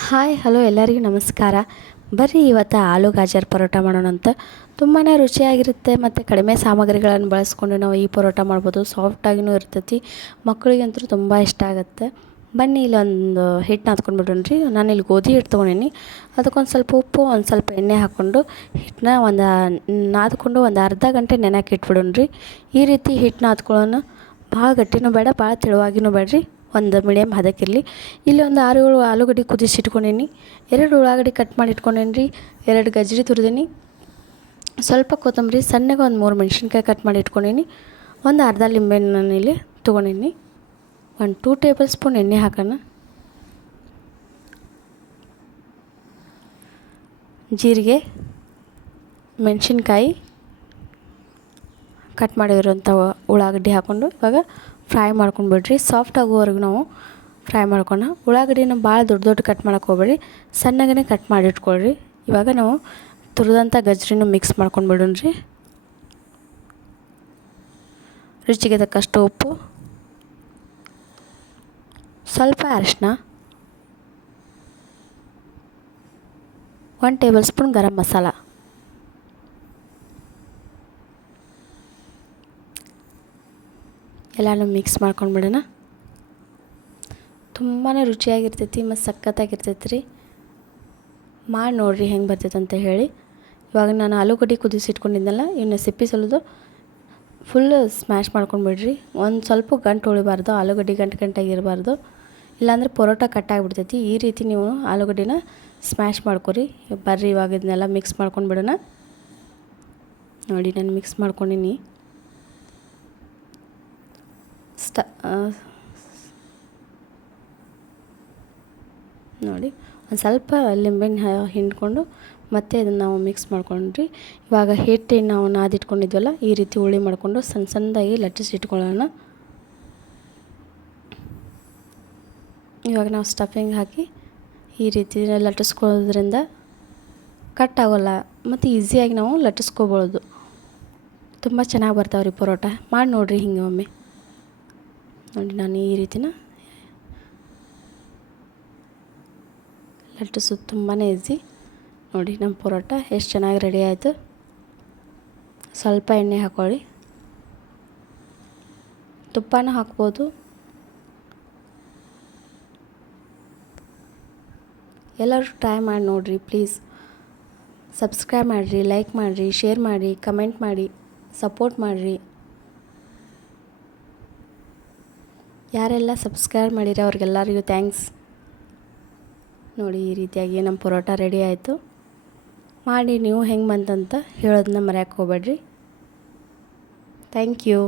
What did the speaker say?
Hi hello ಎಲ್ಲರಿಗೂ ನಮಸ್ಕಾರ. ಬರ್ರಿ ಇವತ್ತು ಆಲೂ ಗಾಜರ್ ಪರೋಟ ಮಾಡೋಣಂತ. ತುಂಬಾ ರುಚಿಯಾಗಿರುತ್ತೆ ಮತ್ತು ಕಡಿಮೆ ಸಾಮಗ್ರಿಗಳನ್ನು ಬಳಸ್ಕೊಂಡು ನಾವು ಈ ಪರೋಟ ಮಾಡ್ಬೋದು. ಸಾಫ್ಟಾಗಿನೂ ಇರ್ತೈತಿ, ಮಕ್ಕಳಿಗಂತೂ ತುಂಬ ಇಷ್ಟ ಆಗುತ್ತೆ. ಬನ್ನಿ ಇಲ್ಲೊಂದು ಹಿಟ್ಟು ನಾದ್ಕೊಂಡ್ಬಿಡೋಣ್ರಿ. ನಾನಿಲ್ಲಿ ಗೋಧಿ ಹಿಟ್ಟು ತೊಗೊಂಡೀನಿ. ಅದಕ್ಕೊಂದು ಸ್ವಲ್ಪ ಉಪ್ಪು, ಒಂದು ಸ್ವಲ್ಪ ಎಣ್ಣೆ ಹಾಕ್ಕೊಂಡು ಹಿಟ್ಟನ್ನ ನಾದ್ಕೊಂಡು ಒಂದು ಅರ್ಧ ಗಂಟೆ ನೆನೆಯೋಕೆ ಇಟ್ಬಿಡೋಣ್ರಿ. ಈ ರೀತಿ ಹಿಟ್ಟು ನಾದ್ಕೊಳ್ಳೋಣ. ಭಾಳ ಗಟ್ಟಿನೂ ಬೇಡ, ಭಾಳ ತೆಳುವಾಗಿನೂ ಬೇಡ್ರಿ, ಒಂದು ಮೀಡಿಯಮ್ ಹದಕ್ಕಿರಲಿ. ಇಲ್ಲಿ ಒಂದು 6-7 ಆಲೂಗಡ್ಡೆ ಕುದಿಸಿ ಇಟ್ಕೊಂಡೀನಿ. 2 ಉಳ್ಳಾಗಡ್ಡಿ ಕಟ್ ಮಾಡಿ ಇಟ್ಕೊಂಡೇನಿ ರೀ. 2 ಗಜ್ಜರಿ ತುರಿದೀನಿ. ಸ್ವಲ್ಪ ಕೊತ್ತಂಬರಿ, ಸಣ್ಣಗೆ ಒಂದು 3 ಮೆಣಸಿನ್ಕಾಯಿ ಕಟ್ ಮಾಡಿ ಇಟ್ಕೊಂಡೀನಿ. ಒಂದು ಅರ್ಧ ಲಿಂಬೆಹಣ್ಣು ನಾನಿಲ್ಲಿ ತೊಗೊಂಡೀನಿ. 2 ಟೇಬಲ್ ಸ್ಪೂನ್ ಎಣ್ಣೆ ಹಾಕೋಣ. ಜೀರಿಗೆ, ಮೆಣಸಿನ್ಕಾಯಿ, ಕಟ್ ಮಾಡಿರೋಂಥ ಉಳ್ಳಾಗಡ್ಡಿ ಹಾಕ್ಕೊಂಡು ಇವಾಗ ಫ್ರೈ ಮಾಡ್ಕೊಂಡ್ಬಿಡ್ರಿ. ಸಾಫ್ಟ್ ಆಗೋವರೆಗೂ ನಾವು ಫ್ರೈ ಮಾಡ್ಕೊಂಡು, ಉಳ್ಳಾಗಡ್ಡಿನ ಭಾಳ ದೊಡ್ಡ ಕಟ್ ಮಾಡೋಕೆ ಹೋಗ್ಬೇಡಿ, ಸಣ್ಣಗೇ ಕಟ್ ಮಾಡಿ ಇಟ್ಕೊಳ್ರಿ. ಇವಾಗ ನಾವು ತುರಿದಂಥ ಗಜ್ಜರಿನೂ ಮಿಕ್ಸ್ ಮಾಡ್ಕೊಂಡ್ಬಿಡೋಣ್ರಿ. ರುಚಿಗೆ ತಕ್ಕಷ್ಟು ಉಪ್ಪು, ಸ್ವಲ್ಪ ಅರಿಶಿನ, 1 ಟೇಬಲ್ ಸ್ಪೂನ್ ಗರಂ ಮಸಾಲ, ಎಲ್ಲನೂ ಮಿಕ್ಸ್ ಮಾಡ್ಕೊಂಡ್ಬಿಡೋಣ. ತುಂಬಾ ರುಚಿಯಾಗಿರ್ತೈತಿ ಮತ್ತು ಸಖತ್ತಾಗಿರ್ತೈತಿ ರೀ. ಮಾಡಿ ನೋಡಿರಿ ಹೆಂಗೆ ಬರ್ತೈತೆ ಅಂತ ಹೇಳಿ. ಇವಾಗ ನಾನು ಆಲೂಗಡ್ಡೆ ಕುದಿಸಿಟ್ಕೊಂಡಿದ್ದೆನಲ್ಲ, ಇವನ್ನ ಸಿಪ್ಪಿ ಸೋಲೋದು ಫುಲ್ಲು ಸ್ಮ್ಯಾಶ್ ಮಾಡ್ಕೊಂಡ್ಬಿಡ್ರಿ. ಒಂದು ಸ್ವಲ್ಪ ಗಂಟು ಉಳಿಬಾರ್ದು, ಆಲೂಗಡ್ಡೆ ಗಂಟಾಗಿರಬಾರ್ದು, ಇಲ್ಲಾಂದರೆ ಪರೋಟ ಕಟ್ಟಾಗಿಬಿಡ್ತೈತಿ. ಈ ರೀತಿ ನೀವು ಆಲೂಗಡ್ಡೆನ ಸ್ಮ್ಯಾಶ್ ಮಾಡ್ಕೊರಿ. ಬರ್ರಿ ಇವಾಗ ಇದನ್ನೆಲ್ಲ ಮಿಕ್ಸ್ ಮಾಡ್ಕೊಂಡ್ಬಿಡೋಣ. ನೋಡಿ ನಾನು ಮಿಕ್ಸ್ ಮಾಡ್ಕೊಂಡಿನಿ. ನೋಡಿ ಒಂದು ಸ್ವಲ್ಪ ಲಿಂಬೆಹಣ್ಣು ಹಿಂಡ್ಕೊಂಡು ಮತ್ತೆ ಇದನ್ನು ನಾವು ಮಿಕ್ಸ್ ಮಾಡ್ಕೊಂಡ್ರಿ. ಇವಾಗ ಹಿಟ್ಟನ್ನು ನಾವು ನಾದಿಟ್ಕೊಂಡಿದ್ವಲ್ಲ, ಈ ರೀತಿ ಹುಳಿ ಮಾಡಿಕೊಂಡು ಸಣ್ಣದಾಗಿ ಲಟ್ಟಿಸಿ ಇಟ್ಕೊಳ್ಳೋಣ. ಇವಾಗ ನಾವು ಸ್ಟಫಿಂಗ್ ಹಾಕಿ ಈ ರೀತಿ ಲಟ್ಟಿಸ್ಕೊಳ್ಳೋದ್ರಿಂದ ಕಟ್ ಆಗೋಲ್ಲ ಮತ್ತು ಈಸಿಯಾಗಿ ನಾವು ಲಟ್ಟಿಸ್ಕೋಬೋದು. ತುಂಬ ಚೆನ್ನಾಗಿ ಬರ್ತಾವೆ ರೀ ಪರೋಟ. ಮಾಡಿ ನೋಡಿರಿ ಹಿಂಗೆ ಒಮ್ಮೆ. ನೋಡಿ ನಾನು ಈ ರೀತಿನ ಲಟ್ಟಿಸೋದು ತುಂಬಾ ಈಸಿ. ನೋಡಿ ನಮ್ಮ ಪರೋಟ ಎಷ್ಟು ಚೆನ್ನಾಗಿ ರೆಡಿ ಆಯಿತು. ಸ್ವಲ್ಪ ಎಣ್ಣೆ ಹಾಕ್ಕೊಳ್ಳಿ, ತುಪ್ಪನೂ ಹಾಕ್ಬೋದು. ಎಲ್ಲರೂ ಟ್ರೈ ಮಾಡಿ ನೋಡಿರಿ ಪ್ಲೀಸ್. ಸಬ್ಸ್ಕ್ರೈಬ್ ಮಾಡಿರಿ, ಲೈಕ್ ಮಾಡಿರಿ, ಶೇರ್ ಮಾಡಿರಿ, ಕಮೆಂಟ್ ಮಾಡಿ, ಸಪೋರ್ಟ್ ಮಾಡಿರಿ. ಯಾರೆಲ್ಲ ಸಬ್ಸ್ಕ್ರೈಬ್ ಮಾಡಿರಿ ಅವ್ರಿಗೆಲ್ಲರಿಗೂ ಥ್ಯಾಂಕ್ಸ್. ನೋಡಿ ಈ ರೀತಿಯಾಗಿ ನಮ್ಮ ಪರೋಟ ರೆಡಿ ಆಯಿತು. ಮಾಡಿ ನೀವು ಹೆಂಗೆ ಬಂತಂತ ಹೇಳೋದನ್ನ ಮರೆಯೋಕ್ಕೆ ಹೋಗ್ಬೇಡ್ರಿ. Thank you.